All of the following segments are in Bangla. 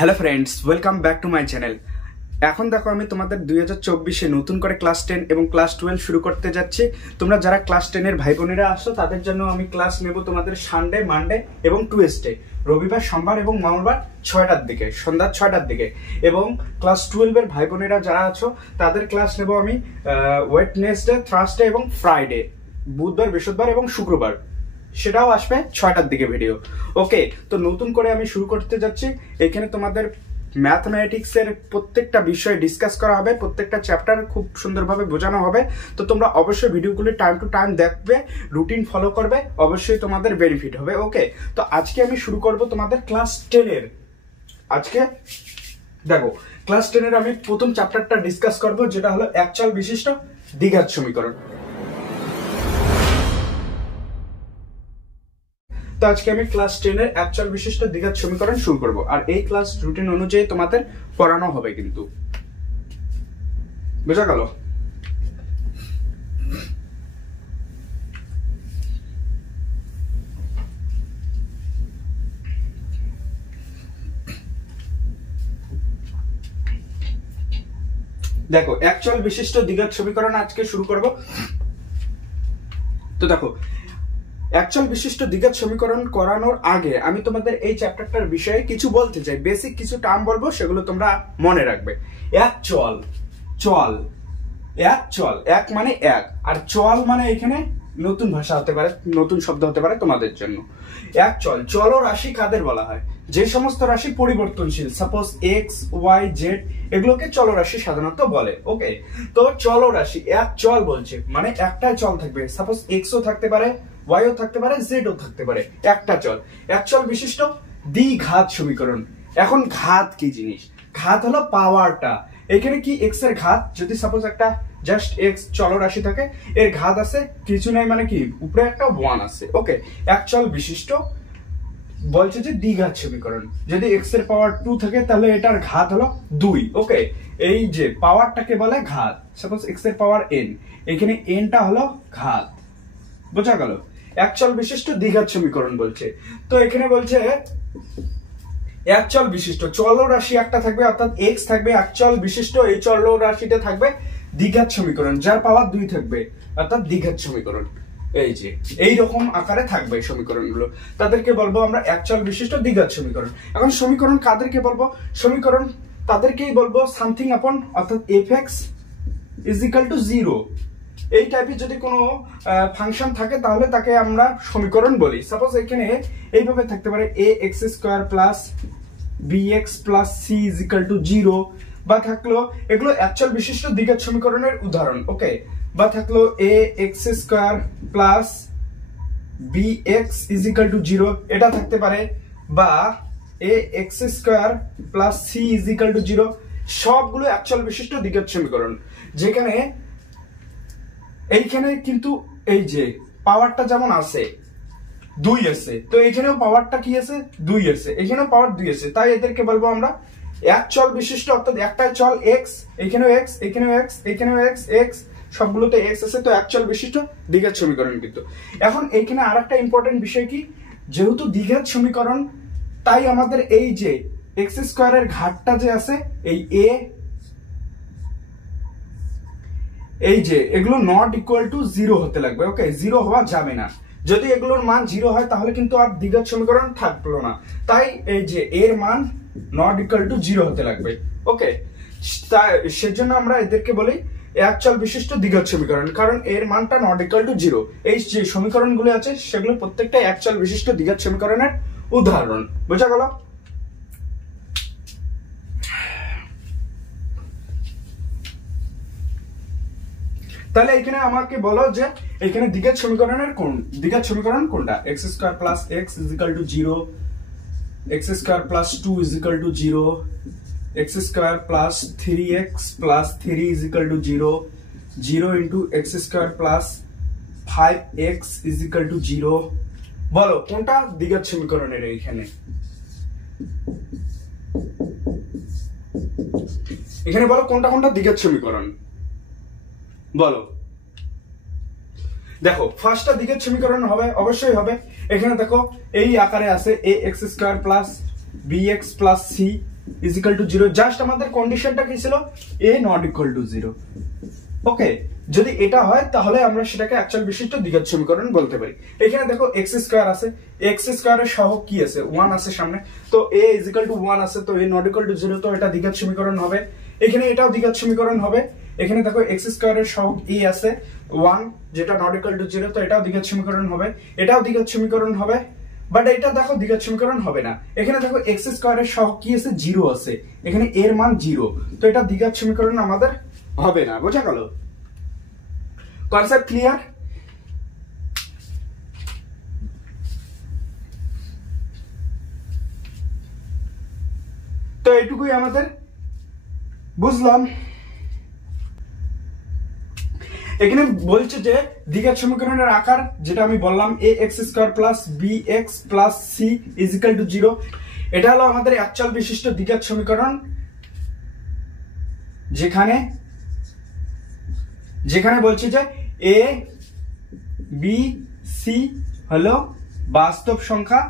Hello friends, welcome back to my channel. এখন দেখো আমি তোমাদের 2024-এ নতুন করে ক্লাস 10 এবং ক্লাস 12 শুরু করতে যাচ্ছি। তোমরা যারা ক্লাস 10-এর ভাই বোনেরা আসো তাদের জন্য আমি ক্লাস নেব তোমাদের সানডে, মানডে এবং টুয়েসডে, রবিবার, সোমবার এবং মঙ্গলবার 6টার দিকে, সন্ধ্যা 6টার দিকে। এবং ক্লাস 12-এর ভাই বোনেরা যারা আছো তাদের ক্লাস নেব আমি ওয়েডনেসডে, থার্সডে এবং ফ্রাইডে, বুধবার, বৃহস্পতিবার এবং শুক্রবার। সেটাও আসবে 6টার দিকে ভিডিও। ওকে, তো নতুন করে আমি শুরু করতে যাচ্ছি। এখানে তোমাদের ম্যাথমেটিক্স এর প্রত্যেকটা বিষয় ডিসকাস করা হবে, প্রত্যেকটা চ্যাপ্টার খুব সুন্দরভাবে বোঝানো হবে। তো তোমরা অবশ্যই ভিডিওগুলি টাইম টু টাইম দেখবে, রুটিন ফলো করবে, অবশ্যই তোমাদের বেনিফিট হবে। ওকে, তো আজকে আমি শুরু করব তোমাদের ক্লাস 10-এর। আজকে দেখো ক্লাস 10-এর আমি প্রথম চ্যাপ্টারটা ডিসকাস করব, যেটা হলো একচল বিশিষ্ট দ্বিঘাত সমীকরণ। তো আজকে আমি ক্লাস 10-এর একচল বিশিষ্ট দ্বিঘাত সমীকরণ শুরু করব, আর এই ক্লাস রুটিন অনুযায়ী তোমাদের পড়ানো হবে, কিন্তু বোঝা গেল? দেখো একচল বিশিষ্ট দ্বিঘাত সমীকরণ আজকে শুরু করব। তো দেখো একচল বিশিষ্ট দ্বিঘাত সমীকরণ করানোর আগে আমি তোমাদের এই চ্যাপ্টারটার বিষয়ে কিছু বলতে চাই। বেসিক কিছু টার্ম বলবো, সেগুলো তোমরা মনে রাখবে। এক চল, চল, এক চল, এক মানে এক, আর চল মানে এখানে নতুন ভাষা হতে পারে, নতুন শব্দ হতে পারে তোমাদের জন্য। এক চল, চল রাশি কাদের বলা হয়? যে সমস্ত রাশি পরিবর্তনশীল, সাপোজ এক্স, ওয়াই, জেড, এগুলোকে চলরাশি সাধারণত বলে। ওকে, তো চলরাশি এক চল বলছে মানে একটাই চল থাকবে। সাপোজ এক্সও থাকতে পারে, ওয়াইও থাকতে পারে, জেডও থাকতে পারে, একটা চল। এক চল বিশিষ্ট দ্বিঘাত সমীকরণ। এখন ঘাত কি জিনিস? ঘাত হলো পাওয়ারটা। এখানে কি এক্স এর ঘাত, যদি সাপোজ একটা জাস্ট এক্স চলরাশি থাকে, এর ঘাত আছে কিছু নাই, মানে কি উপরে একটা 1 আছে। ওকে, এক চল বিশিষ্ট বলছে যে দ্বিঘাত সমীকরণ। যদি এক্স এর পাওয়ার 2 থাকে তাহলে এটার ঘাত হলো 2। ওকে, এই যে পাওয়ারটাকে বলে ঘাত। সাপোজ এক্স এর পাওয়ার n, এখানে nটা হলো ঘাত। বোঝা গেল? একচল বিশিষ্ট দ্বিঘাত সমীকরণ বলছে। তো এখানে বলছে একচল বিশিষ্ট চলরাশি একটা থাকবে, অর্থাৎ এক্স থাকবে একচল বিশিষ্ট, এই চলরাশিতে থাকবে দ্বিঘাত সমীকরণ, যার পাওয়ার 2 থাকবে, অর্থাৎ দ্বিঘাত সমীকরণ। এই যে এই রকম আকারে থাকবে সমীকরণগুলো, তাদেরকে বলবো আমরা একচল বিশিষ্ট দ্বিঘাত সমীকরণ। এখন সমীকরণ কাদেরকে বলবো? সমীকরণ তাদেরকেই বলবো সামথিং আপন, অর্থাৎ f(x) = 0। এই টাইপের যদি কোনো ফাংশন থাকে তাহলে তাকে আমরা সমীকরণ বলি। সাপোজ এখানে এইভাবে থাকতে পারে ax² + bx + c = 0, বা থাকলো, এগুলো একচল বিশিষ্ট দ্বিঘাত সমীকরণের উদাহরণ। ওকে, বা থাকলো ax² + bx = 0, এটা থাকতে পারে, বা ax² + c = 0। সবগুলো একচল বিশিষ্ট দ্বিঘাত সমীকরণ, যেখানে এইখানে কিন্তু এই যে পাওয়ারটা যেমন আছে 2 আছে, তো এখানেও পাওয়ারটা কি আছে? 2 আছে, এখানেও পাওয়ার 2 আছে, তাই এদেরকে বলবো আমরা একচল বিশিষ্ট, অর্থাৎ একটাই চল x, এখানেও x, এখানেও x, এখানেও x, x, সবগুলোতে x আছে, তো একচল বিশিষ্ট দ্বিঘাত সমীকরণ। কিন্তু এখন এখানে আরেকটা ইম্পর্টেন্ট বিষয় কি, যেহেতু দ্বিঘাত সমীকরণ, তাই আমাদের এই যে x² এর ঘাতটা যে আছে, এই যে এগুলো নট ইকুয়াল টু 0 হতে লাগবে। ওকে, 0 হওয়া যাবে না। যদি এগুলোর মান 0 হয় তাহলে কিন্তু আর দ্বিঘাত সমীকরণ থাকলো না। তাই এই যে এর মান নট ইকুয়াল টু 0 হতে লাগবে। ওকে, সেজন্য আমরা এদেরকে বলি একচল বিশিষ্ট দ্বিঘাত সমীকরণ, কারণ এর মানটা নট ইকুয়াল টু 0। এই যে সমীকরণগুলো আছে সেগুলো প্রত্যেকটা একচল বিশিষ্ট দ্বিঘাত সমীকরণের উদাহরণ। বোঝা গেল? তাহলে এখানে আমাকে বলো যে এখানে দ্বিঘাত সমীকরণের দ্বিঘাত সমীকরণ কোনটা? x² + x = 0, x² + 2 = 0, x² + 3x + 3 = 0, 0 × x² + 5x = 0। বলো কোনটা দ্বিঘাত সমীকরণের? এখানে বলো কোনটা কোনটা দ্বিঘাত সমীকরণ বলো। দেখো ফার্স্টটা দ্বিঘাত সমীকরণ হবে, অবশ্যই হবে। এখানে দেখো এই আকারে আছে ax² + bx + c is equal to 0। Just আমাদের কন্ডিশনটা কি ছিল, a নট ইকুয়াল টু 0। ওকে, যদি এটা হয় তাহলে আমরা সেটাকে অ্যাকচুয়াল বিশিষ্ট দ্বিঘাত সমীকরণ বলতে পারি। এখানে দেখো x স্কয়ার আছে, x স্কয়ারের সহগ কি আছে, 1 আছে সামনে, তো a ইজ ইকুয়াল টু 1 আছে, তো a নট ইকুয়াল টু 0, তো এটা দ্বিঘাত সমীকরণ হবে। এখানে এটাও দ্বিঘাত সমীকরণ হবে। এখানে দেখো x স্কয়ারের সহগ a আছে 1, যেটা নট ইকুয়াল টু 0, তো এটাও দ্বিঘাত সমীকরণ হবে। এটাও দ্বিঘাত সমীকরণ হবে, বাট এটা দেখো দ্বিঘাত সমীকরণ হবে না। এখানে দেখো x স্কয়ারের সহগ কি আছে, 0 আছে, এখানে এর মান 0, তো এটা দ্বিঘাত সমীকরণ আমাদের হবে না। বোঝা গেল? Concept clear? তো এইটুকুই আমাদের বুঝলাম। এখানে বলছে যে দ্বিঘাত সমীকরণের আকার, যেটা আমি বললাম ax square plus bx plus c is equal to 0, এটা হলো আমাদের অ্যাকচুয়াল বিশিষ্ট দ্বিঘাত সমীকরণ, যেখানে বলছে যে a b c হলো বাস্তব সংখ্যা,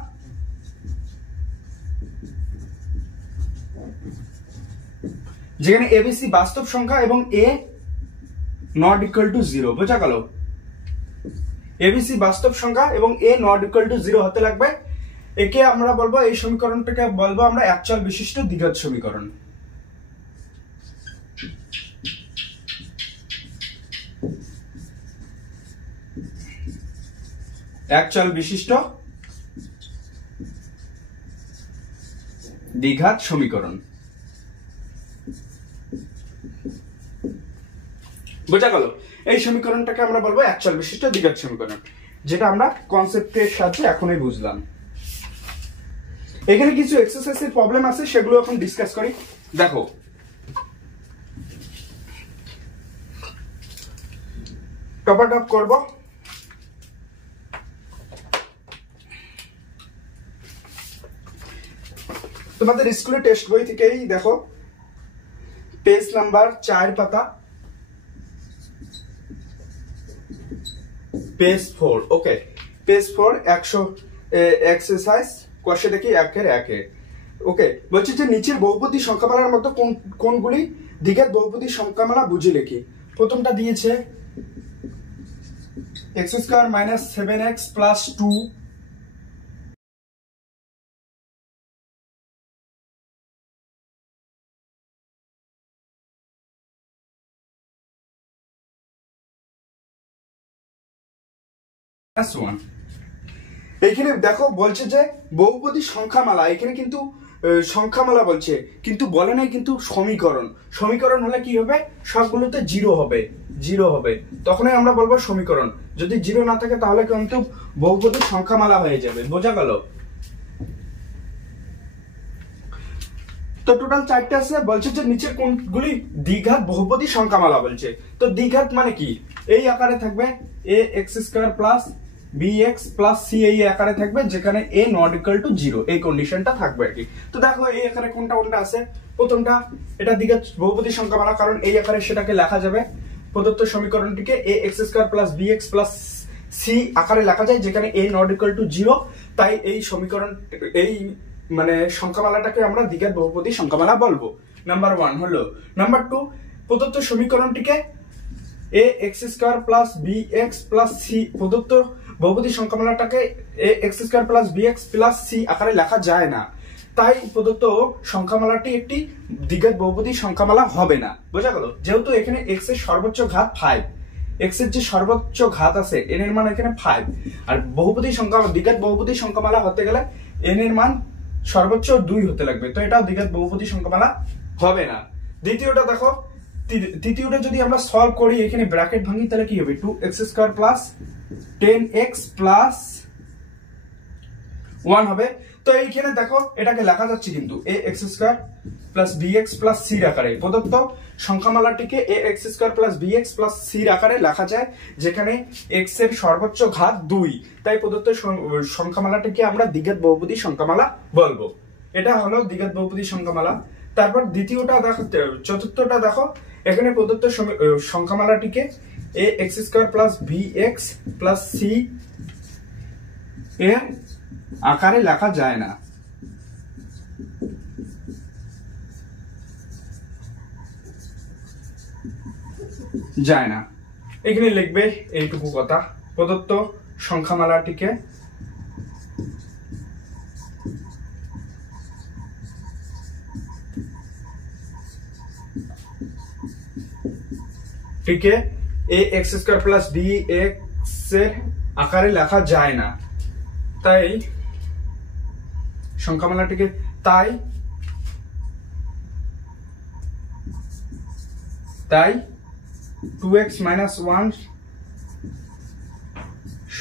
যেখানে a b c বাস্তব সংখ্যা এবং a নট ইকুয়াল টু 0। বোঝা গেল? a b c বাস্তব সংখ্যা এবং a নট ইকুয়াল টু 0 হতে লাগবে। একে আমরা বলবো, এই সমীকরণটাকে বলবো আমরা অ্যাকচুয়াল বিশিষ্ট দ্বিঘাত সমীকরণ। অ্যাকচুয়াল বিশিষ্ট দ্বিঘাত সমীকরণ। বোঝা গেল? এই সমীকরণটাকে আমরা বলবো অ্যাকচুয়াল বিশিষ্ট দ্বিঘাত সমীকরণ, যেটা আমরা কনসেপ্টের সাহায্যে এখনই বুঝলাম। এখানে কিছু এক্সারসাইজের প্রবলেম আছে, সেগুলো এখন ডিসকাস করি। দেখো, টপ আপ করব। তোমাদের স্কুলের টেক্সট বই থেকেই দেখো, পেজ নাম্বার 4 পাতা, পেজ 4। ওকে, পেজ 4 100 এক্সারসাইজ কোশ্চেন দেখি 1-1। ওকে, বলছে যে নিচের বহুপদী সংখ্যামালার মধ্যে কোনগুলি দ্বিঘাত বহুপদী সংখ্যামালা বুঝে লিখি। প্রথমটা দিয়েছে x square minus 7x plus 2 1। এইখানে দেখো বলছে যে বহুপদী সংখ্যামালা, এখানে কিন্তু সংখ্যামালা বলছে, কিন্তু বলে নাই কিন্তু সমীকরণ। সমীকরণ হলে কি হবে, সবগুলোতে 0 হবে, 0 হবে, তখনই আমরা বলবো সমীকরণ। যদি 0 না থাকে তাহলে কিন্তু বহুপদী সংখ্যামালা হয়ে যাবে। বোঝা গেল? তো টোটাল 4টে আছে। বলছে যে নিচের কোনগুলি দ্বিঘাত বহুপদী সংখ্যামালা বলছে। তো দ্বিঘাত মানে কি, এই আকারে থাকবে ax square plus bx plus c, এই আকারে থাকবে, যেখানে a নট ইকুয়াল টু 0, এই কন্ডিশনটা থাকবে আর কি। তো দেখো এই আকারে কোনটা কোনটা আছে। প্রথমটা এটা দ্বিঘাত বহুপদী সংখ্যামালা, কারণ এই আকারে সেটাকে লেখা যাবে। প্রদত্ত সমীকরণটিকে ax square plus bx plus c আকারে লেখা যায়, যেখানে a নট ইকুয়াল টু 0, তাই এই সমীকরণ, এই মানে সংখ্যামালাটাকে আমরা দ্বিঘাত বহুপদী সংখ্যামালা বলবো। নাম্বার 1 হলো। নাম্বার 2, প্রদত্ত সমীকরণটিকে ax square plus bx plus c, প্রদত্ত বহুপদী সংখ্যামালাটাকে ax square plus bx plus c আকারে লেখা যায় না, তাই প্রদত্ত সংখ্যামালাটি একটি দ্বিঘাত বহুপদী সংখ্যামালা হবে না। বোঝা গেল? যেহেতু এখানে x এর সর্বোচ্চ ঘাত 5, x এর যে সর্বোচ্চ ঘাত আছে n এর মান এখানে 5, আর বহুপদী সংখ্যা, দ্বিঘাত বহুপদী সংখ্যামালা হতে গেলে n এর মান সর্বোচ্চ 2 হতে লাগবে, তো এটা দ্বিঘাত বহুপদী সংখ্যামালা হবে না। দ্বিতীয়টা দেখো, তৃতীয়টা যদি আমরা সলভ করি, এখানে ব্র্যাকেট ভাঙি, তাহলে কি হবে, 2x square plus 10x plus 1 হবে। তো এইখানে দেখো এটাকে লেখা যাচ্ছে কিন্তু ax square plus bx plus c আকারে। প্রদত্ত সংখ্যামালাটিকে ax square plus bx plus c আকারে লেখা যায়, যেখানে x এর সর্বোচ্চ ঘাত 2, তাই প্রদত্ত সংখ্যামালাটিকে আমরা দ্বিঘাত বহুপদী সংখ্যামালা বলবো। এটা হলো দ্বিঘাত বহুপদী সংখ্যামালা। তারপর দ্বিতীয়টা দেখো, চতুর্থটা দেখো, এখানে প্রদত্ত সংখ্যামালাটিকে ax square plus bx plus c এর আকারে লেখা যায় না। যায় না। এখানে লিখবে এইটুকু কথা, প্রদত্ত সংখ্যামালাটিকে ax স্কয়ার প্লাস bx এর আকারে লেখা যায় না, তাই সংখ্যামালাটিকে তাই 2x minus 1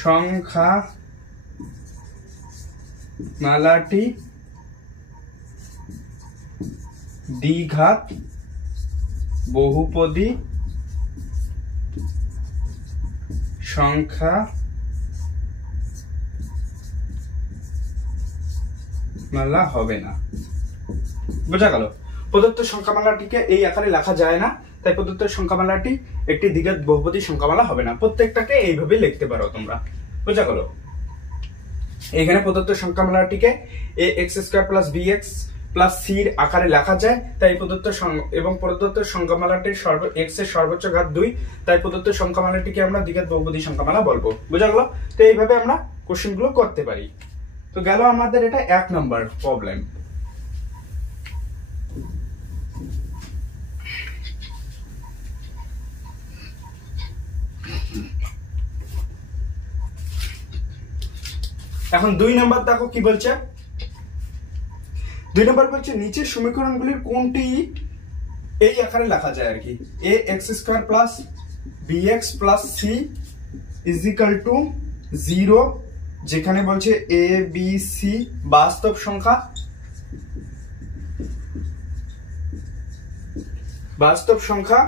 সংখ্যামালাটি দ্বিঘাত বহুপদী সংখ্যামালা হবে না। বোঝা গেল? প্রদত্ত সংখ্যামালাটিকে এই আকারে লেখা যায় না, তাই প্রদত্ত সংখ্যামালাটি একটি দ্বিঘাত বহুপদী সংখ্যামালা হবে না। প্রত্যেকটাকে এইভাবে লিখতে পারো তোমরা। বোঝা গেল? এখানে প্রদত্ত সংখ্যামালাটিকে ax square plus bx plus c এর আকারে লেখা যায়, তাই প্রদত্ত এবং প্রদত্ত সংখ্যামালাটির x এর সর্বোচ্চ ঘাত 2, তাই প্রদত্ত সংখ্যামালাটিকে আমরা দ্বিঘাত বহুপদী সংখ্যামালা বলবো। বোঝা গেল? তো এইভাবে আমরা কোশ্চেন গুলো করতে পারি। তো গেল আমাদের এটা 1 নম্বর প্রবলেম। এখন 2 নাম্বার দেখো কি বলছে। 2 নাম্বার বলছে নিচের সমীকরণগুলির কোনটি এই আকারে লেখা যায় আর কি, ax square plus bx plus c is equal to 0, যেখানে বলছে a b c বাস্তব সংখ্যা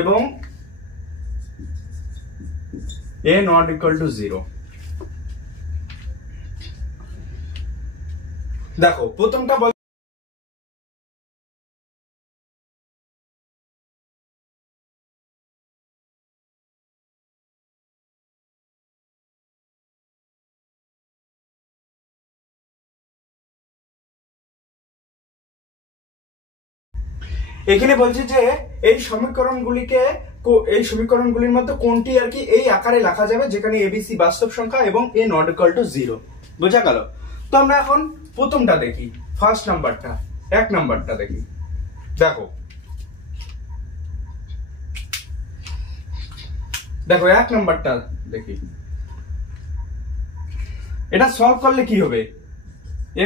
এবং a নট ইকুয়াল টু 0। দেখো প্রথমটা এখানে বলছে যে এই সমীকরণগুলির মধ্যে কোনটি আর কি এই আকারে লেখা যাবে যেখানে abc বাস্তব সংখ্যা এবং a নট ইকুয়াল টু 0। বোঝা গেল? তো আমরা এখন প্রথমটা দেখি, ফার্স্ট নাম্বারটা, 1 নাম্বারটা দেখি। দেখো 1 নাম্বারটা দেখি। এটা সলভ করলে কি হবে,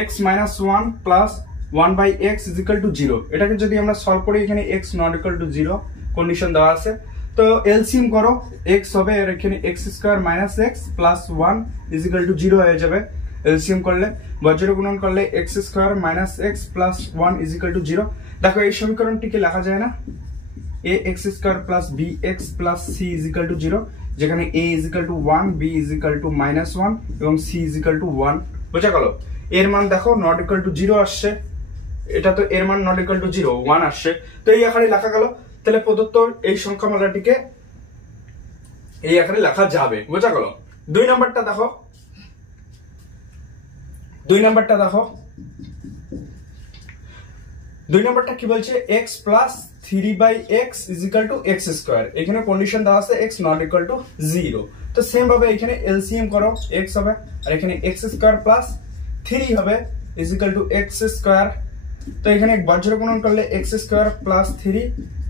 x minus 1 plus 1 by x is equal to 0। এটাকে যদি আমরা সলভ করি, এখানে x not equal to 0 condition দেওয়া আছে, তো এলসিএম করো, x হবে আর এখানে x square minus x plus 1 is equal to 0 হয়ে যাবে। এলসিএম করলে বজ্র গুণন করলে x square minus x plus 1 is equal to 0। দেখো এই সমীকরণটিকে লেখা যায় না, ax square plus bx plus c is equal to 0, যেখানে a is equal to 1, b is equal to minus 1 এবং c is equal to 1। বোঝা গেল? এর মান দেখো নট ইকুয়াল টু 0 আসছে, এটা তো এর মান নট ইকুয়াল টু 0 1 আসছে, তো এই আকারে লেখা গেল। তাহলে প্রদত্ত এই সংখ্যামালাটিকে এই আকারে লেখা যাবে। বোঝা গেল? 2 নাম্বারটা দেখো, 2 নাম্বারটা কি বলছে, x plus 3/x is equal two x square. এখানে কন্ডিশন দেওয়া আছে x নট ইকুয়াল টু 0, তো সেম ভাবে এখানে এলসিএম করো, x হবে আর এখানে x স্কয়ার প্লাস 3 হবে is equal two x square. তো এখানে বজ্র গুণন করলে x square plus 3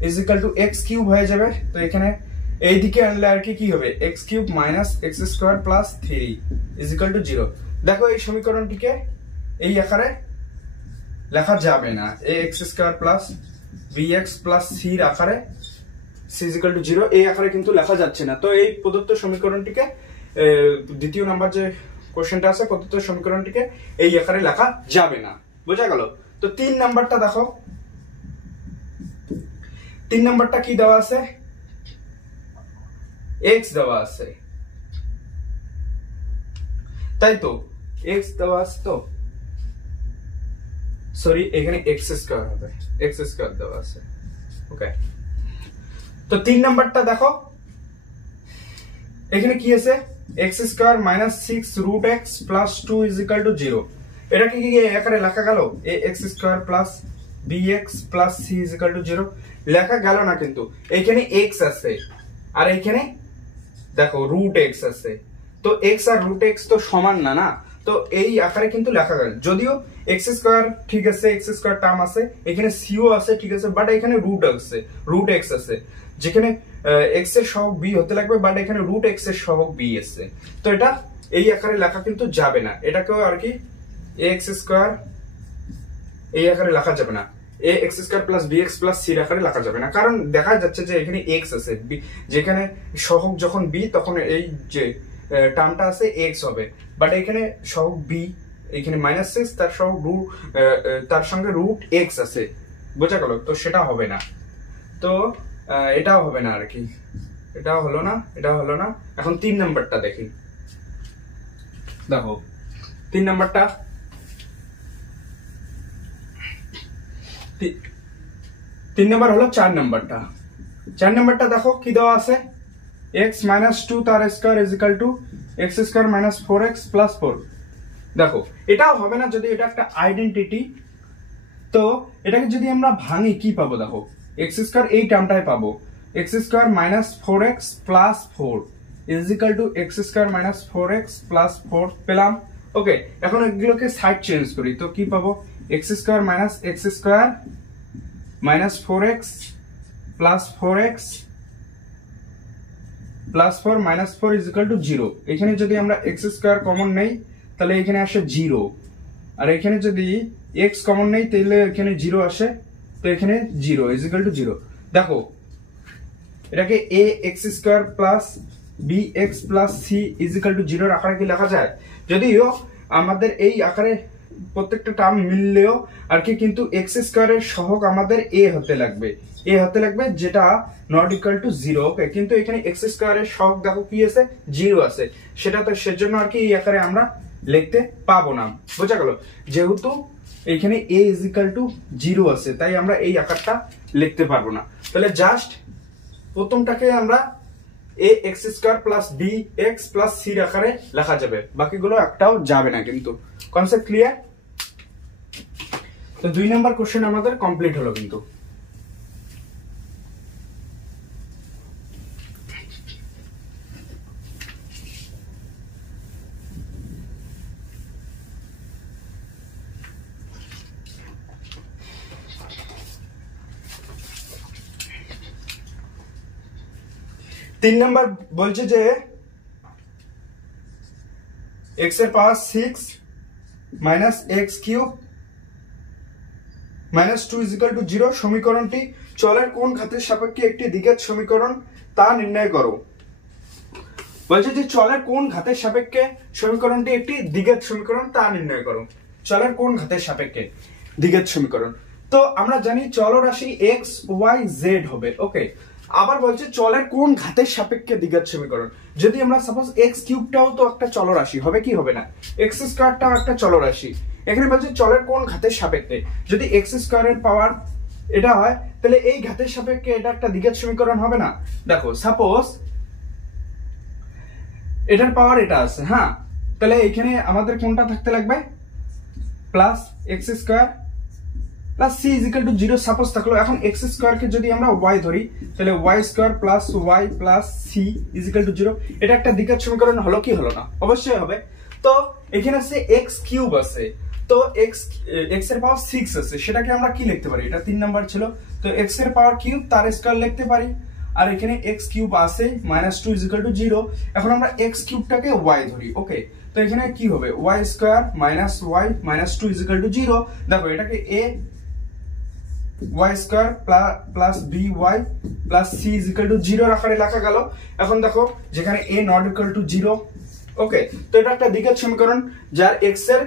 is equal two x cube হয়ে যাবে। তো এখানে এইদিকে আনলে আর কি হবে, x cube minus x square plus 3 is equal to 0। দেখো এই সমীকরণটিকে এই আকারে লেখা যাবে না, ax square plus bx plus c এর আকারে c ইজ ইকুয়াল টু 0 এই আকারে কিন্তু লেখা যাচ্ছে না। তো এই প্রদত্ত সমীকরণটিকে দ্বিতীয় নাম্বার যে কোশ্চেনটা আছে, প্রদত্ত সমীকরণটিকে এই আকারে লেখা যাবে না। বোঝা গেল? তো 3 নাম্বারটা দেখো, 3 নাম্বারটা কি দেওয়া আছে, x দেওয়া আছে, তাই তো x দেওয়া আছে, তো সরি এখানে x স্কয়ার হবে, x স্কয়ার দেওয়া আছে। ওকে, তো 3 নাম্বারটা দেখো, এখানে কি আছে, x square minus 6 root x plus 2 is equal to 0। এটা কি আকারে লেখা গেল, ax square plus bx plus c is equal to 0 লেখা গেল না, কিন্তু এইখানে x আছে আর এইখানে দেখো রুট x আছে, তো x আর রুট x তো সমান না, না তো এই আকারে কিন্তু লেখা গেল। যদিও x স্কয়ার ঠিক আছে, x স্কয়ার টার্ম আছে, এখানে c ও আছে ঠিক আছে, বাট এখানে রুট x আছে, যেখানে x এর সহগ b হতে লাগবে, বাট এখানে রুট x এর সহগ b আছে, তো এটা এই আকারে লেখা কিন্তু যাবে না, এটাকেও আর কি ax স্কয়ার এই আকারে লেখা যাবে না, ax square plus bx plus c আকারে লেখা যাবে না, কারণ দেখা যাচ্ছে যে এখানে x আছে, যেখানে সহগ যখন b তখন এই যে টার্মটা আছে x হবে, বাট এখানে সহগ b, এখানে -6 তার সহগ তার সঙ্গে রুট x আছে, বোঝা গেল? তো সেটা হবে না, তো এটাও হবে না আর কি, এটাও হলো না, এটাও হলো না। এখন 3 নাম্বারটা দেখি, দেখো 3 নাম্বারটা, 3 নাম্বার হলো 4 নাম্বারটা। 4 নাম্বারটা দেখো কি দেওয়া আছে, x - 2 তার square is equal two x square - 4x plus 4। দেখো এটাও হবে না, যদি এটা একটা আইডেন্টিটি, তো এটাকে যদি আমরা ভাঙি কি পাবো, দেখো x স্কয়ার এই টার্মটাই পাবো, x square - 4x plus 4 is equal two x square - 4x plus 4 পেলাম। ওকে, এখন এগুলোকে সাইড চেঞ্জ করি, তো কি পাবো, x square - x square - 4x plus 4x plus 4 - 4 is equal to 0। এখানে যদি আমরা x স্কয়ার কমন নেই তাহলে এখানে আসে 0, আর এখানে যদি x কমন নেই তাহলে এখানে 0 আসে, তো এখানে 0 ইজ ইকুয়াল টু 0। দেখো এটাকে ax square plus bx plus c is equal to 0 আকারে কি লেখা যায়? যদিও আমাদের এই আকারে প্রত্যেকটা টার্ম মিললেও আর কি, কিন্তু x স্কয়ারের সহগ আমাদের a হতে লাগবে, যেটা নট ইকুয়াল টু 0। ওকে, কিন্তু এখানে x স্কয়ারের সহগ দেখো কি আছে, 0 আছে, সেটা তো সেজন্য আর কি এই আকারে আমরা লিখতে পাবো না, বোঝা গেল? যেহেতু এখানে a ইজ ইকুয়াল টু 0 আছে, তাই আমরা এই আকারটা লিখতে পারবো না। তাহলে জাস্ট প্রথমটাকে আমরা ax square plus bx plus c আকারে লেখা যাবে, বাকিগুলো একটাও যাবে না, কিন্তু কনসেপ্ট ক্লিয়ার? তো 2 নাম্বার কোশ্চেন আমাদের কমপ্লিট হলো কিন্তু। তিন নাম্বার বলছে যে x এর পাওয়ার 6 minus x cube -2 is equal to 0 সমীকরণটি চলের কোন ঘাতের সাপেক্ষে একটি দ্বিঘাত সমীকরণ তা নির্ণয় করো। বলছে যে চলের কোন ঘাতের সাপেক্ষে সমীকরণটি একটি দ্বিঘাত সমীকরণ তা নির্ণয় করো। চলের কোন ঘাতের সাপেক্ষে দ্বিঘাত সমীকরণ, তো আমরা জানি চলরাশি x y z হবে। ওকে, আবার বলছে চলের কোন ঘাতের সাপেক্ষে দ্বিঘাত সমীকরণ। যদি আমরা সাপোজ x কিউবটাও তো একটা চলরাশি হবে, কি হবে না, x স্কয়ারটাও একটা চলরাশি। এখানে বলছে চলের কোন ঘাতের সাপেক্ষে, যদি x স্কয়ারের পাওয়ার এটা হয় তাহলে এই ঘাতের সাপেক্ষে এটা একটা দ্বিঘাত সমীকরণ হবে না। দেখো সাপোজ এটার পাওয়ার এটা আছে, হ্যাঁ, তাহলে এখানে আমাদের কোনটা থাকতে লাগবে, plus x square plus c is equal to 0 suppose থাকলো। এখন x স্কয়ার কে যদি আমরা y ধরি তাহলে y square plus y plus c is equal to 0। এটা একটা দ্বিঘাত সমীকরণ হলো কি হলো না, অবশ্যই হবে। তো এখানে আছে x কিউব আছে, তো x এর পাওয়ার 6 আছে, সেটাকে আমরা কি লিখতে পারি, এটা 3 নাম্বার ছিল, তো x এর পাওয়ার কিউব তার স্কয়ার লিখতে পারি, আর এখানে x কিউব আছে -2 ইজ ইকুয়াল টু 0। এখন আমরা x কিউবটাকে y ধরি। ওকে, তো এখানে কি হবে, y square minus y -2 is equal to 0। দেখো এটাকে a y square plus by plus c is equal to 0 আকারে লেখা গেল। এখন দেখো যেখানে a নট ইকুয়াল টু 0। ওকে, তো এটা একটা দ্বিঘাত সমীকরণ যার x এর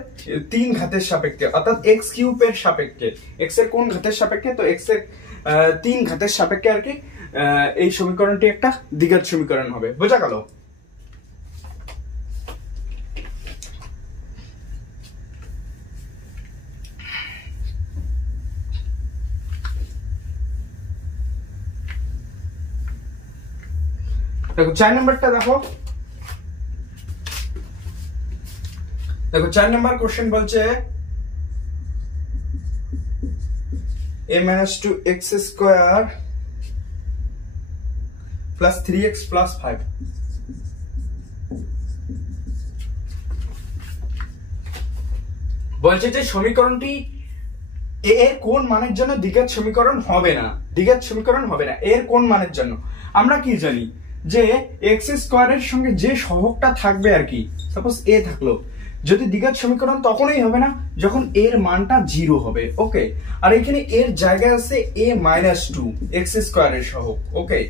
3 ঘাতের সাপেক্ষে, অর্থাৎ x কিউবের সাপেক্ষে, x এর কোন ঘাতের সাপেক্ষে, তো x এর 3 ঘাতের সাপেক্ষে আর কি এই সমীকরণটি একটা দ্বিঘাত সমীকরণ হবে, বোঝা গেল? দেখো 4 নাম্বারটা দেখো 4 নাম্বার কোশ্চেন বলছে a minus 2x square plus 3x plus 5। বলছে যে সমীকরণটি এর কোন মানের জন্য দ্বিঘাত সমীকরণ হবে না, দ্বিঘাত সমীকরণ হবে না এর কোন মানের জন্য। আমরা কি জানি যে এক্স স্কোয়ারের সঙ্গে যে সহগটা থাকবে আর কি, সাপোজ এ থাকলো, যদি দ্বিঘাত সমীকরণ তখনই হবে না যখন এর মানটা 0 হবে। ওকে, আর এখানে এর জায়গায় আছে a মাইনাস 2 এক্স স্কোয়ারের সহগ। ওকে,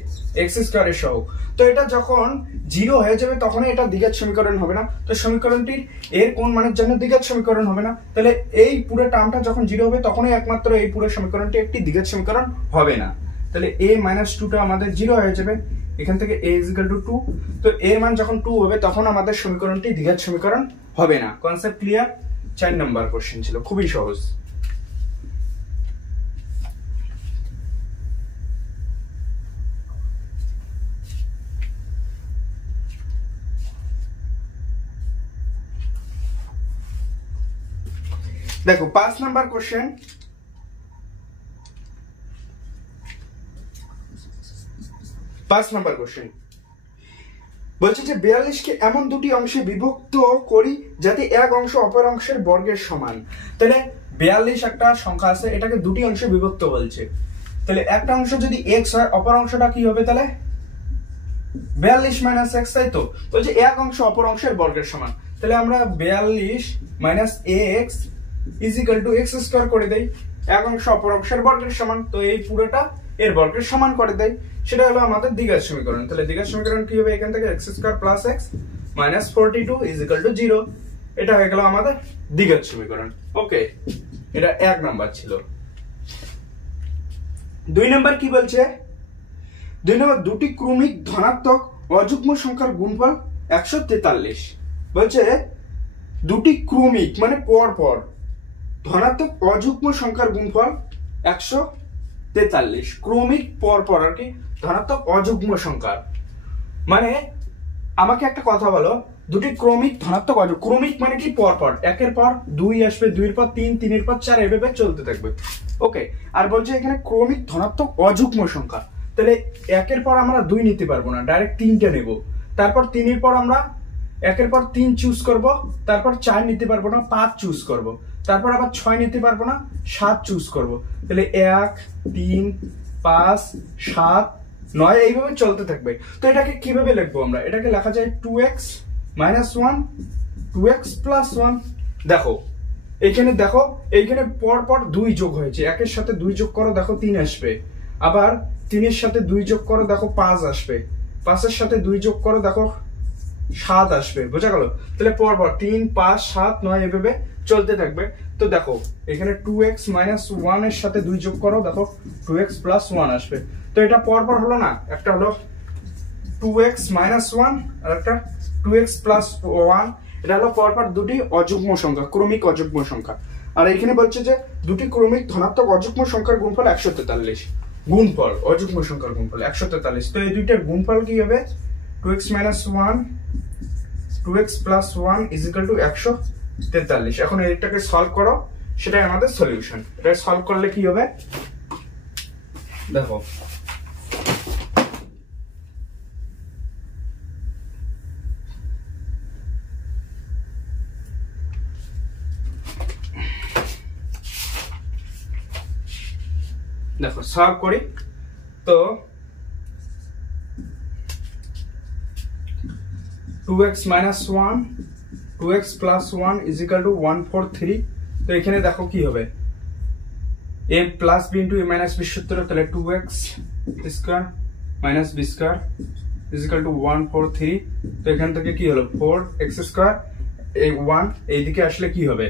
এক্স স্কোয়ারের সহগ, তো এটা যখন 0 হয়ে যাবে তখনই এটা দ্বিঘাত সমীকরণ হবে না। তো সমীকরণটির এর কোন মানের জন্য দ্বিঘাত সমীকরণ হবে না, তাহলে এই পুরো টার্মটা যখন 0 হবে তখনই একমাত্র এই পুরো সমীকরণটি একটি দ্বিঘাত সমীকরণ হবে না। তাহলে a মাইনাস 2টা আমাদের 0 হয়ে যাবে, এখান থেকে a = 2। তো এর মান যখন 2 হবে তখন আমাদের সমীকরণটি দ্বিঘাত সমীকরণ হবে না। Concept clear? 4 নম্বর কোশ্চেন ছিল, খুবই সহজ। দেখো 5 নাম্বার কোশ্চেন। 5 নাম্বার কোশ্চেন বলছে যে 42কে এমন দুটি অংশে বিভক্ত করি যাতে এক অংশ অপর অংশের বর্গের সমান। তাহলে 42 একটা সংখ্যা আছে, এটাকে দুটি অংশে বিভক্ত বলছে। তাহলে একটা অংশ যদি x হয় অপর অংশটা কি হবে, তাহলে 42 মাইনাস x, তাই তো? বলছে এক অংশ অপর অংশের বর্গের সমান। তাহলে আমরা 42 মাইনাস x = x স্কয়ার করে দেই, এক অংশ অপর অংশের বর্গের সমান, তো এই পুরোটা এর বর্গের সমান করে দেই, সেটা হলো আমাদের দ্বিঘাত সমীকরণ। তাহলে দ্বিঘাত সমীকরণ কি হবে, এখান থেকে x² + x - 42 = 0, এটা হয়ে গেল আমাদের দ্বিঘাত সমীকরণ। ওকে, এটা 1 নাম্বার ছিল। 2 নাম্বার কি বলছে, 2 নাম্বার দুটি ক্রমিক ধনাত্মক অযুগ্ম সংখ্যার গুণফল 143। বলছে দুটি ক্রমিক মানে পর পর ধনাত্মক অযুগ্ম সংখ্যার গুণফল 143। ক্রমিক পর পর আর কি ধনাত্মক অযুগ্ম সংখ্যা, মানে আমাকে একটা কথা বলো, দুটি ক্রমিক ধনাত্মক অযুগ্ম, ক্রমিক মানে কি পর পর, একের পর 2 আসবে, 2 এর পর 3, 3 এর পর 4, এভাবে চলতে থাকবে। ওকে, আর বলছে এখানে ক্রমিক ধনাত্মক অযুগ্ম সংখ্যা, তাহলে একের পর আমরা 2 নিতে পারবো না, ডাইরেক্ট 3টা নেব। তারপর 3 এর পর আমরা একের পর 3 চুজ করব, তারপর 4 নিতে পারবো না, 5 চুজ করব, তারপর আবার 6 নিতে পারবো না, 7 চুজ করব। তাহলে 1, 3, 5, 7, 9 এইভাবে চলতে থাকবে। তো এটাকে কিভাবে লিখবো আমরা, এটাকে লেখা যায় 2x - 1 2x + 1। দেখো এইখানে, দেখো এইখানে পর পর 2 যোগ হয়েছে, একের সাথে 2 যোগ করো, দেখো 3 আসবে, আবার 3 এর সাথে 2 যোগ করো, দেখো 5 আসবে, 5 এর সাথে 2 যোগ করো, দেখো 7 আসবে। বোঝা গেল? তাহলে পর পর 3, 5, 7, 9 এভাবে চলতে থাকবে। তো দেখো এখানে 2x - 1 এর সাথে 2 যোগ করো, দেখো 2x + 1 আসবে। তো এটা পর পর হলো না, একটা হলো 2x - 1 আর একটা 2x + 1, এটা হলো পর পর দুটি অযুগ্ম সংখ্যা, ক্রমিক অযুগ্ম সংখ্যা। আর এখানে বলছে যে দুটি ক্রমিক ধনাত্মক অযুগ্ম সংখ্যার গুণফল 143। গুণফল অযুগ্ম সংখ্যার গুণফল 143। তো এই দুইটার গুণফল কি হবে, 2x - 1 2x + 1 = 143। এখন এটাকে সলভ করো, সেটাই আমাদের সলিউশন। এটা সলভ করলে কি হবে, দেখো দেখো সলভ করি। তো 2x - 1 2x + 1 = 143। তো এখানে দেখো কি হবে, a + b * a - b সূত্র, তাহলে 2x² - b² = 143। তো এখান থেকে কি হলো, 4x², এই 1 এইদিকে আসলে কি হবে,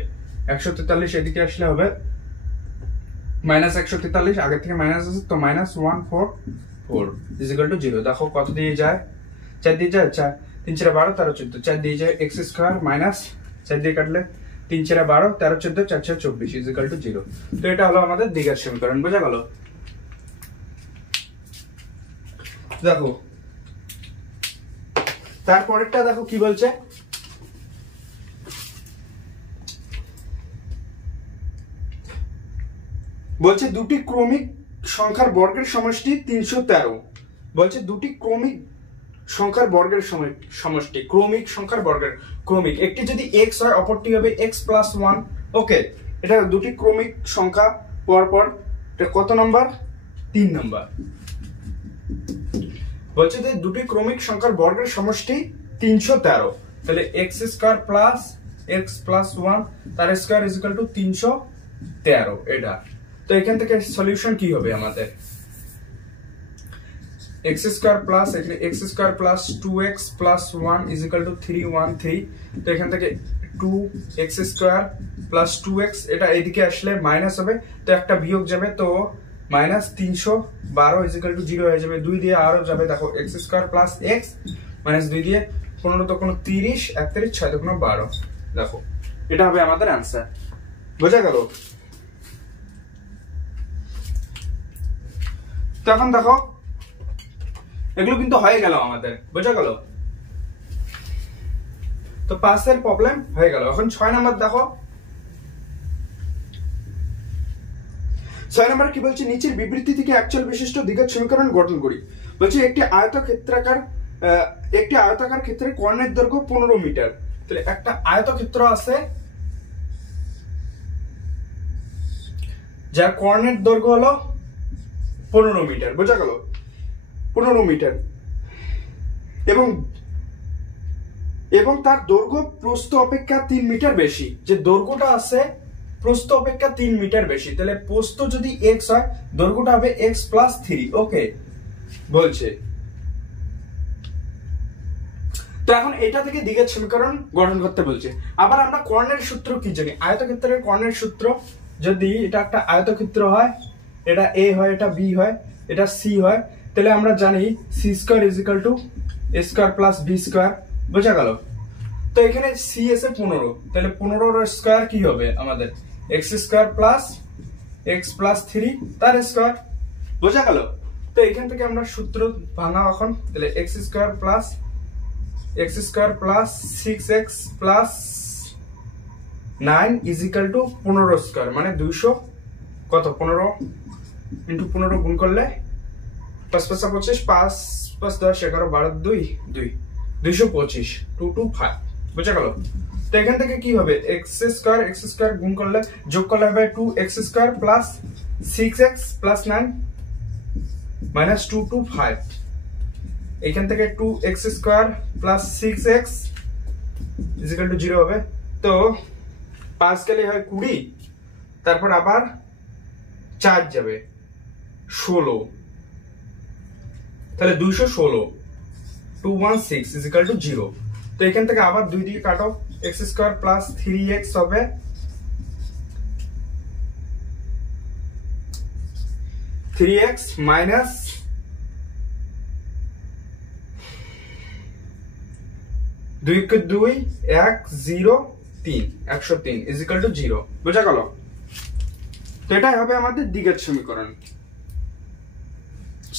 143 এদিকে আসলে হবে -143, আগে থেকে মাইনাস আছে, তো -144 = 0। দেখো কত দিয়ে যায়, 4 দিয়ে যায়, 4 3 4 12 13 14, 4 দিয়ে যায় x² - 4 দিয়ে কাটলে 3 4 12 13 14 4 4 24 = 0। তো এটা হলো আমাদের দ্বিঘাত সমীকরণ। বোঝা গেল? দেখো তারপরেরটা দেখো কি বলছে, বলছে দুটি ক্রমিক সংখ্যার বর্গের সমষ্টি 313। বলছে দুটি ক্রমিক সংখ্যার বর্গের সমষ্টি, ক্রমিক সংখ্যার বর্গের, ক্রমিক একটি যদি x হয় অপরটি হবে x+1। ওকে, এটা দুটি ক্রমিক সংখ্যা পরপর, এটা কত নাম্বার? 3 নাম্বার। বলছে যে দুটি ক্রমিক সংখ্যার বর্গের সমষ্টি 313, তাহলে x² প্লাস x+1 তার স্কয়ার ইজ ইকুয়াল টু 313 এটা। তো এখান থেকে সলিউশন কি হবে আমাদের? x² plus x² plus 2x plus 1 is equal two 313। তো এখান থেকে 2x² প্লাস 2x, এটা এদিকে আসলে মাইনাস হবে, তো একটা বিয়োগ যাবে, তো -312 ইজ ইকুয়াল টু 0 হয়ে যাবে। 2 দিয়ে আরো যাবে, দেখো x² প্লাস x মাইনাস 2 দিয়ে 15 তো কোনো 30, 31 6 তো কোনো 12, দেখো এটা হবে আমাদের आंसर। বোঝা গেল? তো এখন দেখো এগুলো কিন্তু হয়ে গেল আমাদের, বোঝা গেল? তো পাসের প্রবলেম হয়ে গেল। এখন 6 নাম্বার দেখো, 6 নাম্বার কি বলছে? নিচের বিবৃতি থেকে অ্যাকচুয়াল বিশিষ্ট দ্বিঘাত সমীকরণ গঠন করি। বলছে একটি আয়তাকার ক্ষেত্রে কর্ণের দৈর্ঘ্য 15 মিটার। তাহলে একটা আয়তক্ষেত্র আছে যার কর্ণের দৈর্ঘ্য হলো 15 মিটার, বোঝা গেল? 15 মিটার, এবং তার দৈর্ঘ্য প্রস্থ অপেক্ষা 3 মিটার বেশি। যে দৈর্ঘ্যটা আছে প্রস্থ অপেক্ষা 3 মিটার বেশি, তাহলে প্রস্থ যদি x হয় দৈর্ঘ্যটা হবে x+3। ওকে, বলছে তো এখন এটা থেকে দ্বিঘাত সমীকরণ গঠন করতে বলছে। আবার আমরা কর্ণের সূত্র কি জানি? আয়তক্ষেত্রের কর্ণের সূত্র, যদি এটা একটা আয়তক্ষেত্র হয়, এটা a হয়, এটা b হয়, এটা c হয়, তাহলে আমরা জানি c² = a² + b², বোঝা গেল? তো এখানে c এসে 15, তাহলে 15 এর স্কয়ার কি হবে আমাদের? x² + x+3 তার স্কয়ার, বোঝা গেল? তো এখান থেকে আমরা সূত্র ভাঙা এখন, তাহলে x² + 6x + 9 = 15 স্কয়ার, মানে 200 কত? 15 × 15 গুণ করলে 5 5 25, 5 5 10 11 12 2 2 225 225, বোঝা গেল? তো এখান থেকে কি হবে? x² গুণ করলে যোগ করলে হবে 2x² + 6x + 9 - 225। এখান থেকে 2x² + 6x = 0 হবে। তো 5 গেলে হয় 20, তারপর আবার 4 যাবে 16, তাহলে 216 216 = 0। তো এখান থেকে আবার 2 দিয়ে কাটো, x² + 3x হবে 3x minus 2 × 2 103 103 = 0, বোঝা গেল? তো এটাই হবে আমাদের দ্বিঘাত সমীকরণ।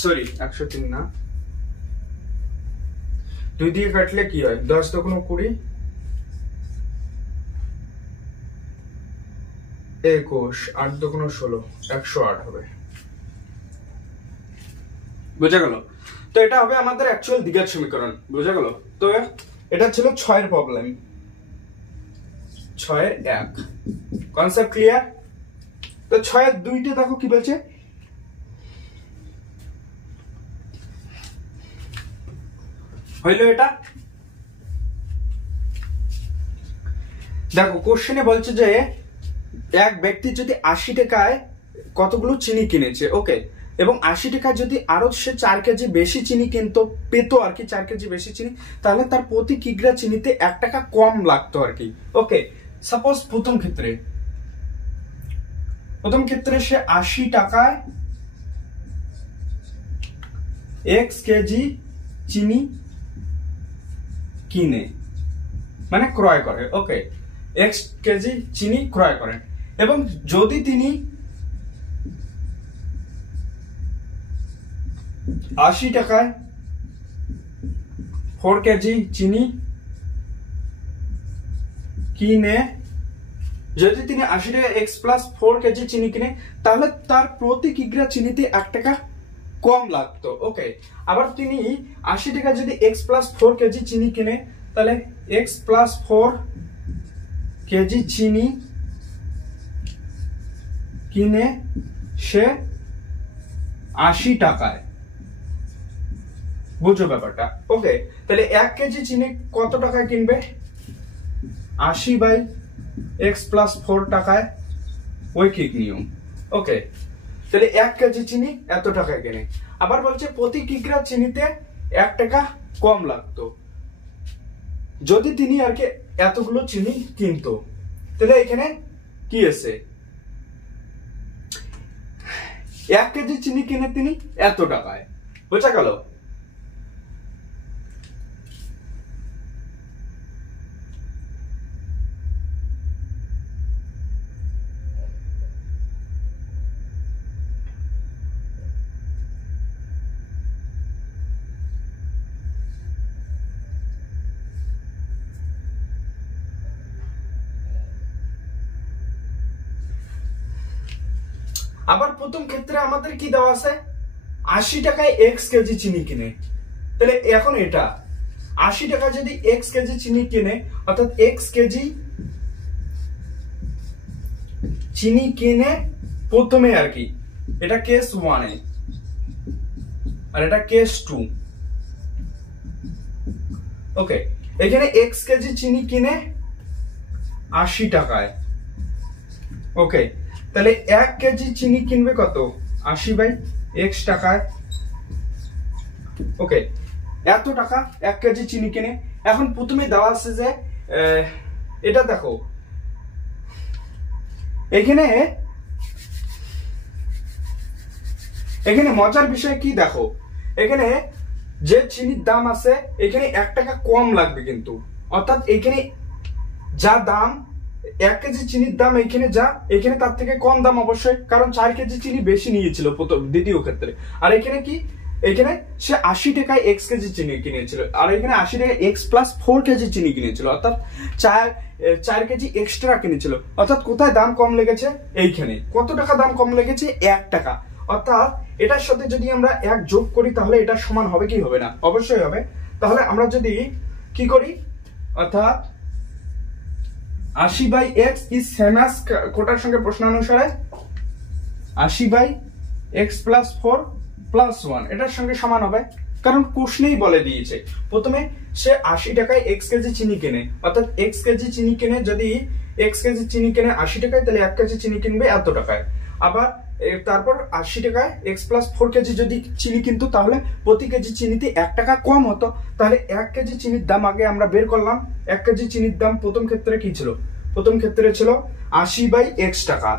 সরি 103 না, 2 দিয়ে কাটলে কি হয়? 10 × 20 21 8 × 16 108 হবে, বোঝা গেল? তো এটা হবে আমাদের অ্যাকচুয়াল দ্বিঘাত সমীকরণ, বোঝা গেল? তো এটা ছিল 6 এর প্রবলেম, 6 এর 1 কনসেপ্ট ক্লিয়ার? তো 6 এর 2তে দেখো কি বলছে, হইলো এটা। দেখো কোশ্চেনে বলছে যে এক ব্যক্তি যদি 80 টাকায় কতগুলো চিনি কিনেছে, ওকে, এবং 80 টাকা যদি আরো সে 4 কেজি বেশি চিনি পেত আর কি, 4 কেজি বেশি চিনি, তাহলে তার প্রতি কিগ্রা চিনিতে 1 টাকা কম লাগতো আর কি। ওকে, সাপোজ প্রথম ক্ষেত্রে সে 80 টাকায় x কেজি চিনি কিনে, মানে ক্রয় করে। ওকে, x কেজি চিনি ক্রয় করেন, এবং যদি তিনি 80 টাকায় 4 কেজি চিনি কিনে যদি তিনি 80 টাকা x+4 কেজি চিনি কিনে তাহলে তার প্রতি কিগ্রা চিনিতে 1 টাকা কম লাগতো। ওকে, আবার তিনি 80 টাকা যদি x+4 কেজি চিনি কিনে তাহলে x+4 কেজি চিনি কিনে সে 80 টাকায়। বুঝো ব্যাপারটা? ওকে, তাহলে 1 কেজি চিনি কত টাকায় কিনবে? 80/x+4 টাকায়, ঐকিক নিয়ম। ওকে, তাহলে 1 কেজি চিনি এত টাকায় কিনে। আবার বলছে প্রতি কিগ্রা চিনিতে 1 টাকা কম লাগতো যদি তিনি আর কি এতগুলো চিনি কিনতো। তাহলে এখানে কি আছে? 1 কেজি চিনি কিনে তিনি এত টাকায়। বোঝা গেল? আবার প্রথম ক্ষেত্রে আমাদের কি দেওয়া আছে? 80 টাকায় x কেজি চিনি কিনে। তাহলে এখন এটা 80 টাকা যদি x কেজি চিনি কিনে, অর্থাৎ x কেজি চিনি কিনে প্রথমে আর কি, এটা কেস 1 এ আর এটা কেস 2। ওকে, এখানে x কেজি চিনি কিনে 80 টাকায়। ওকে, তাহলে 1 কেজি চিনি কিনবে কত? 80/x টাকায়। ওকে, এত টাকা 1 কেজি চিনি কিনে। এখন প্রথমে দেওয়া আছে যে এটা দেখো, এখানে মজার বিষয় কি দেখো, এখানে যে চিনির দাম আছে এখানে 1 টাকা কম লাগবে কিন্তু, অর্থাৎ এখানে যা দাম 1 কেজি চিনির দাম এখানে তার থেকে কম দাম অবশ্যই, কারণ 4 কেজি চিনি বেশি নিয়েছিল দ্বিতীয় ক্ষেত্রে। আর এখানে কি, এখানে সে 80 টাকায় x কেজি চিনি কিনেছিল, আর এখানে 80 টাকায় x+4 কেজি চিনি কিনেছিল, অর্থাৎ 4 কেজি এক্সট্রা কিনেছিল। অর্থাৎ কোথায় দাম কম লেগেছে? এইখানে। কত টাকা দাম কম লেগেছে? 1 টাকা। অর্থাৎ এটার সাথে যদি আমরা 1 যোগ করি তাহলে এটা সমান হবে কি হবে না? অবশ্যই হবে। তাহলে আমরা যদি কি করি, অর্থাৎ 80/x is same as কোটার সঙ্গে প্রশ্নানুসারে 80/x+4 + 1 এটার সঙ্গে সমান হবে, কারণ প্রশ্নেই বলে দিয়েছে প্রথমে সে 80 টাকায় x কেজি চিনি কিনে, অর্থাৎ x কেজি চিনি কিনে, যদি x কেজি চিনি কিনে 80 টাকায় তাহলে 1 কেজি চিনি কিনবে এত টাকায়। আবার তারপর 80 টাকায় x+4 কেজি যদি চিনি কিনতো তাহলে প্রতি কেজি চিনিতে 1 টাকা কম হতো। তাহলে 1 কেজি চিনির দাম আগে আমরা বের করলাম। 1 কেজি চিনির দাম প্রথম ক্ষেত্রে কি ছিল? প্রথম ক্ষেত্রে ছিল 80/x টাকা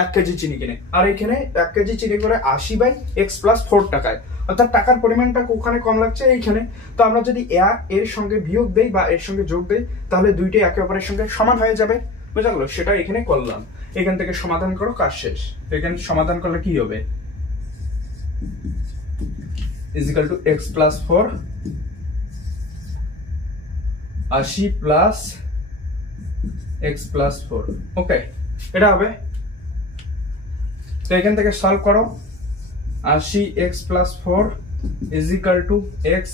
1 কেজি চিনি কিনে, আর এখানে 1 কেজি চিনি করে 80/x+4 টাকায়, অর্থাৎ টাকার পরিমাণটা ওখানে কম লাগছে এইখানে। তো আমরা যদি এর সঙ্গে বিয়োগ দেই বা এর সঙ্গে যোগ দেই তাহলে দুইটাই একে অপরের সঙ্গে সমান হয়ে যাবে। বুঝা গেল? সেটা এখানে করলাম। এখান থেকে সমাধান করো, কাজ শেষ। এখানে সমাধান করলে কি হবে? = x+4 80 প্লাস x+4। ওকে, এটা হবে। তো এখান থেকে সলভ করো। 80x+4 = x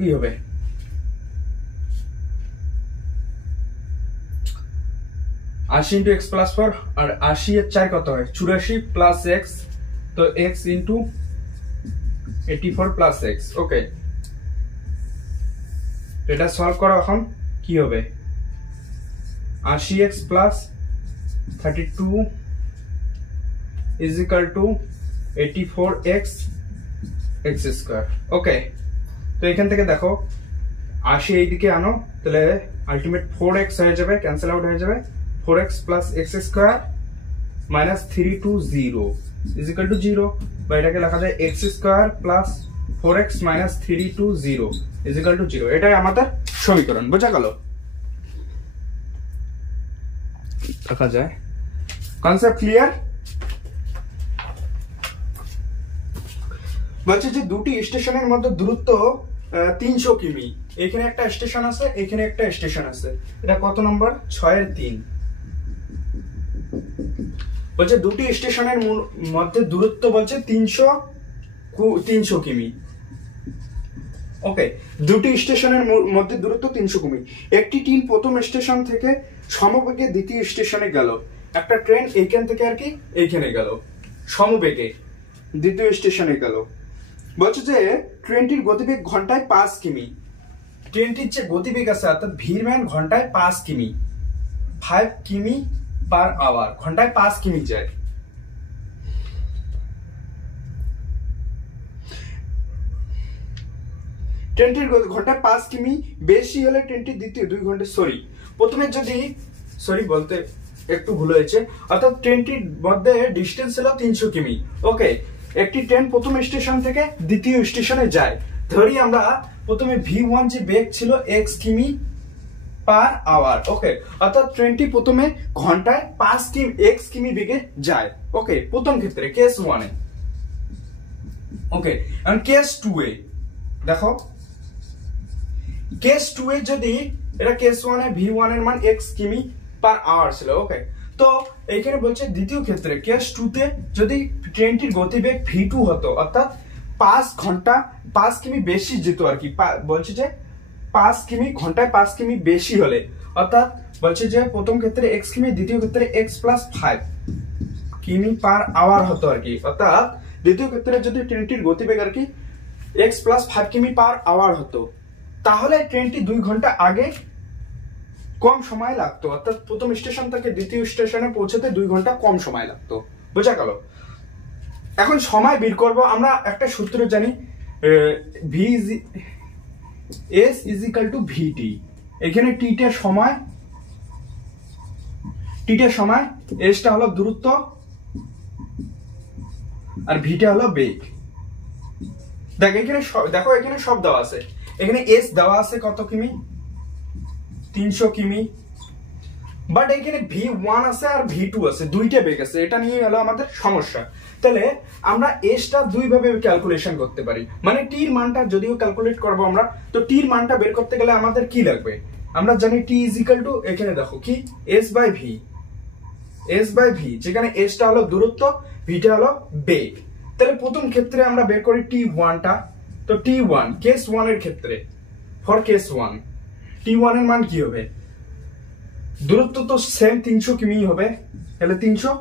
কি হবে? 80 × x+4, আর 80 এর 4 কত হয়? 84 + x, তো x × 84 + x। ওকে, এটা সলভ করো। এখন কি হবে? 80x + 32 = 84x x²। ওকে, তো এখান থেকে দেখো 80 এইদিকে আনো, তাহলে আলটিমেট 4x হয়ে যাবে, ক্যান্সেল আউট হয়ে যাবে। 4x + x² - 320 = 0, বা এটাকে লেখা যায় x² + 4x - 320 = 0। এটাই আমাদের সমীকরণ। বোঝা গেল? রাখা যায়। Concept clear? বলছে যে দুটি স্টেশনের মধ্যে দূরত্ব 300 কিমি। এখানে একটা স্টেশন আছে, এখানে একটা স্টেশন আছে। এটা কত নম্বর? 6-3। বলছে দুটি স্টেশনের মধ্যে দূরত্ব বলছে 300 কিমি। ওকে, দুটি স্টেশনের মধ্যে দূরত্ব 300 কিমি। একটি ট্রেন প্রথম স্টেশন থেকে সমবেগে দ্বিতীয় স্টেশনে গেল। একটা ট্রেন এইখান থেকে আর কি এইখানে গেল, সমবেগে দ্বিতীয় স্টেশনে গেল। বলছে যে ট্রেনটির গতিবেগ ঘন্টায় 5 কিমি। ট্রেনটির যে গতিবেগ আছে অর্থাৎ ভিড় মান ঘন্টায় 5 কিমি, 5 কিমি পার আওয়ার, ঘন্টায় 5 কিমি যায়। ট্রেনটির ঘন্টায় 5 কিমি বেশি হলে ট্রেনটি দ্বিতীয় 2 ঘন্টা প্রথমে যদি বলতে একটু ভুল হয়েছে, অর্থাৎ ট্রেনটির মধ্যে ডিস্টেন্স ছিল 300 কিমি। ওকে, একটি ট্রেন প্রথম স্টেশন থেকে দ্বিতীয় স্টেশনে যায়। ধরি আমরা প্রথমে V1 যে বেগ ছিল x কিমি পার আওয়ার। ওকে, অর্থাৎ ট্রেনটি প্রথমে ঘন্টায় 5 কিমি x কিমি বেগে যায়। ওকে, প্রথম ক্ষেত্রে কেস 1 এ। ওকে, এন্ড কেস 2 এ দেখো, কেস 2 এ যদি এটা কেস 1 এ V1 এর মান x কিমি পার আওয়ার ছিল। ওকে, তো এইখানে বলছে দ্বিতীয় ক্ষেত্রে কেস 2 তে যদি ট্রেনটির গতিবেগ V2 হতো, অর্থাৎ 5 কিমি বেশি যেত আর কি। বলছে যে 5 কিমি ঘন্টায় 5 কিমি বেশি হলে, অর্থাৎ বলছে যে প্রথম ক্ষেত্রে x কিমি, দ্বিতীয় ক্ষেত্রে x প্লাস 5 কিমি পার আওয়ার হতো আর কি। অর্থাৎ দ্বিতীয় ক্ষেত্রে যদি ট্রেনটির গতিবেগ আর কি x প্লাস 5 কিমি পার আওয়ার হতো, তাহলে ট্রেনটি 2 ঘন্টা আগে কম সময় লাগতো, অর্থাৎ প্রথম স্টেশন থেকে দ্বিতীয় স্টেশনে পৌঁছতে 2 ঘন্টা কম সময় লাগতো। বোঝা গেল? এখন সময় বের করব আমরা। একটা সূত্র জানি, S = VT। এখানে T টা সময়, S টা হলো দূরত্ব, আর V টা হলো বেগ। দেখো এখানে সব দেওয়া আছে। এখানে S দেওয়া আছে কত কিমি? 300 কিমি। বাট এখানে V1 আছে আর V2 আছে, দুইটা বেগ আছে। এটা নিয়ে হলো আমাদের সমস্যা। তাহলে আমরা S টা দুই ভাবে ক্যালকুলেশন করতে পারি। মানে T এর মানটা যদিও ক্যালকুলেট করব আমরা, তো T এর মানটা বের করতে গেলে আমাদের কি লাগবে? আমরা জানি T = এখানে দেখো কি S/V, যেখানে S টা হলো দূরত্ব, V টা হলো বেগ। তাহলে প্রথম ক্ষেত্রে আমরা বের করি T1 টা। তো T1 কেস 1 এর ক্ষেত্রে, ফর কেস 1 T1 এর মান কি হবে? দূরত্ব তো সেম 300 কিমি হবে, তাহলে 300।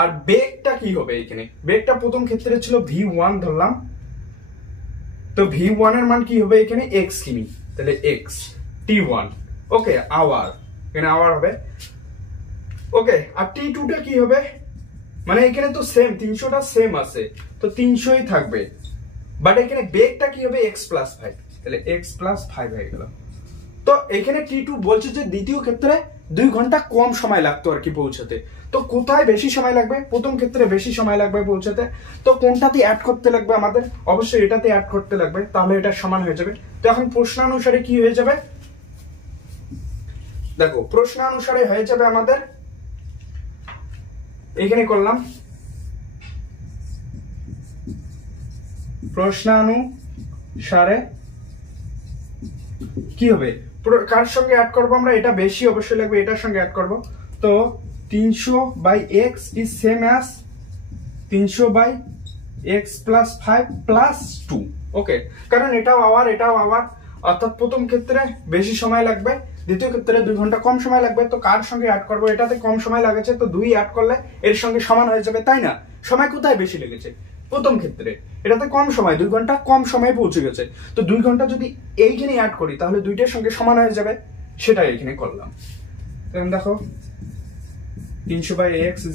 আর বেগটা কি হবে? এখানে বেগটা প্রথম ক্ষেত্রে ছিল V1 ধরলাম, তো V1 এর মান কি হবে এখানে? x কিমি, তাহলে x T1। ওকে, আওয়ার, এখানে আওয়ার হবে। ওকে, আর T2 টা কি হবে? মানে এখানে তো সেম 300 টা সেম আছে, তো 300ই থাকবে। বাট এখানে বেগটা কি হবে? x প্লাস 5, তাহলে x প্লাস 5 হয়ে গেল। তো এখানে T2 বলছে যে দ্বিতীয় ক্ষেত্রে 2 ঘন্টা কম সময় লাগতো আর কি পৌঁছাতে। তো কোথায় বেশি সময় লাগবে? প্রথম ক্ষেত্রে বেশি সময় লাগবে পৌঁছাতে। তো কোনটাতে অ্যাড করতে লাগবে আমাদের? অবশ্যই এটাতে অ্যাড করতে লাগবে, তাহলে এটা সমান হয়ে যাবে। তো এখন প্রশ্নানুসারে কি হয়ে যাবে? দেখো, প্রশ্নানুসারে হয়ে যাবে আমাদের, এখানে করলাম প্রশ্নানুসারে কি হবে? কার সঙ্গে অ্যাড করব আমরা? এটা বেশি অবশ্যই লাগবে, এটার সঙ্গে অ্যাড করব। তো 300/x is same as 300/x plus 5 plus 2। ওকে, কারণ এটাও আওয়ার, অর্থাৎ প্রথম ক্ষেত্রে বেশি সময় লাগবে, দ্বিতীয় ক্ষেত্রে 2 ঘন্টা কম সময় লাগবে। তো কার সঙ্গে অ্যাড করব? এটাতে কম সময় লাগেছে, তো 2 অ্যাড করলে এর সঙ্গে সমান হয়ে যাবে, তাই না? সময় কোথায় বেশি লেগেছে? প্রথম ক্ষেত্রে। এটাতে কম সময়, 2 ঘন্টা কম সময়ে পৌঁছে গেছে। তো 2 ঘন্টা যদি এইখানে অ্যাড করি তাহলে দুইটার সঙ্গে সমান হয়ে যাবে, সেটাই এখানে করলাম। এখন দেখো 300/x =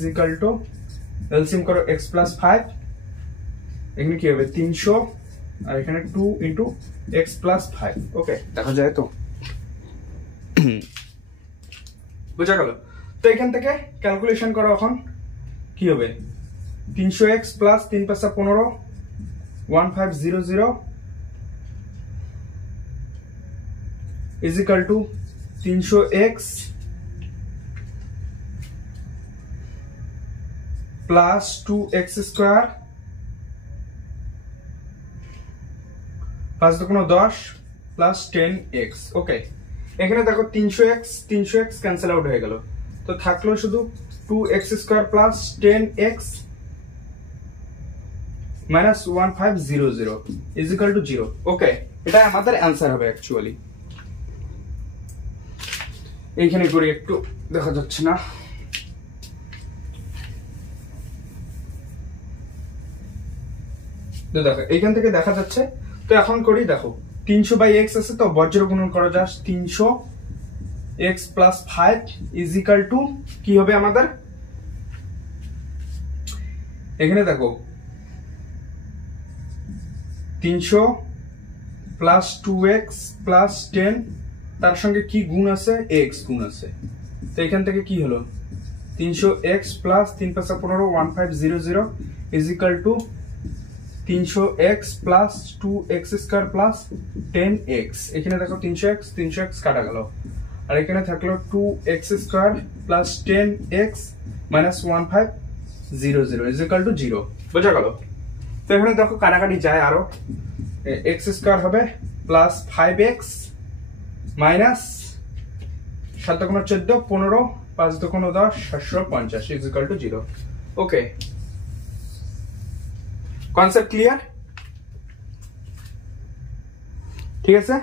এলসিএম করো x plus 5, এখানে কি হবে? 300, আর এখানে 2 × x plus 5। ওকে, দেখা যায় তো? বুঝা গেল? তো এখান থেকে ক্যালকুলেশন করো। এখন কি হবে? 300x plus 3 × 5 = 15, 1500 = 300x plus 2x² 5 দুগুণ 10 প্লাস 10x। ওকে, এখানে দেখো 300x ক্যান্সেল আউট হয়ে গেল, তো থাকলো শুধু 2x square plus 10x minus 1500 is equal to 0। ওকে, এটা আমাদের অ্যান্সার হবে অ্যাকচুয়ালি। এইখানে করি, একটু দেখা যাচ্ছে না, তো দেখো এইখান থেকে দেখা যাচ্ছে। তো এখন করি, দেখো 300/x আছে, তো বজ্র গুণন করা যায় 300x plus 5 is equal two কি হবে আমাদের, এখানে দেখো 300 প্লাস 2x প্লাস 10, তার সঙ্গে কি গুণ আছে, x গুণ আছে, তো এখান থেকে কি হলো 300x plus 3 5 15 1500 is equal two 300x plus 2x square plus 10x। এখানে দেখো 300x কাটা গেল, আর এখানে থাকলো 2x square plus 10x minus 1500 is equal to 0। বোঝা গেল? তো এখানে দেখো কাটাকাটি যায়, আরো x স্কয়ার হবে প্লাস 5x মাইনাস 7 দুগুণ 14 15 5 দুগুণ 10 750 is equal to 0। Okay, concept clear? ঠিক আছে।